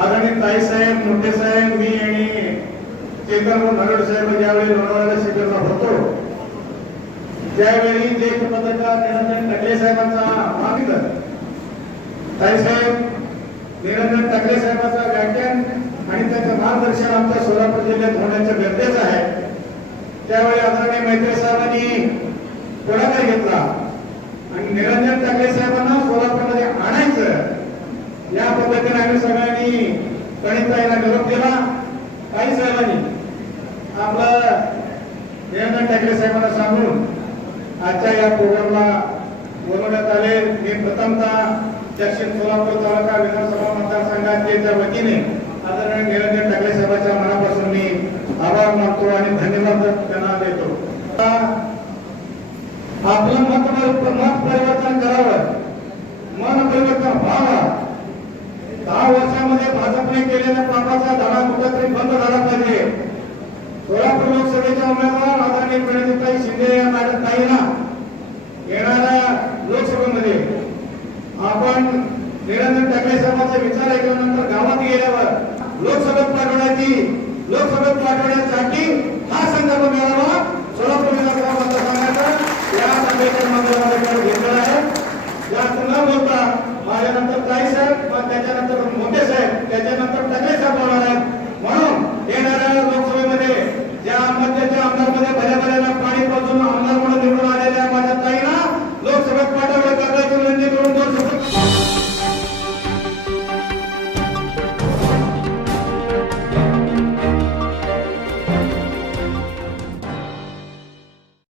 आदरणीय ताईसाहेब मोठे साहेब मी आणि चेतन नरड साहेब ज्यावेळी लोणावळ्याला शिबिरला होतो. त्यावेळी ज्येष्ठ पत्रकार निरंजन टकले साहेबांचा मागितलं ताईसाहेब निरंजन टकले साहेबांचा व्याख्यान आणि त्याचं मार्गदर्शन आमच्या सोलापूर जिल्ह्यात होण्याचं गरजेचं आहे. त्यावेळी आदरणीय मैत्री साहेबांनी पुढाकार घेतला. आणि निरंजन टकले साहेबांना सोलापूरमध्ये आणायचं. या पद्धतीने आम्ही सगळ्यांनी गणिताईला निरोप दिला काही साहेबांनी आपलं निरंजन ठाकरे साहेबांना सांगून आजच्या या प्रोग्रामला बोलवण्यात आले. मी प्रथमतः दक्षिण सोलापूर तालुका विधानसभा मतदारसंघाच्या वतीने आदरणीय निरंजन ठाकरे साहेबांच्या मनापासून मी आभार मानतो आणि धन्यवाद त्यांना देतो आपलं मत मत परिवर्तन करावं. दहा वर्षामध्ये भाजपने केलेल्या पापाचा धडा कुठेतरी बंद झाला पाहिजे. सोलापूर लोकसभेच्या उमेदवार आदरणीय प्रणिताई शिंदे या मॅडम ना येणाऱ्या लोकसभेमध्ये आपण निरंजन ठाकरे साहेबांचे विचार ऐकल्यानंतर गावात गेल्यावर लोकसभेत पाठवण्याची लोकसभेत पाठवण्यासाठी हा संदर्भ मिळावा. सोलापूर विधानसभा मतदारसंघाचा या सभेच्या माध्यमातून घेतला आहे. जास्त न बोलता माझ्यानंतर काय साहेब मग त्याच्यानंतर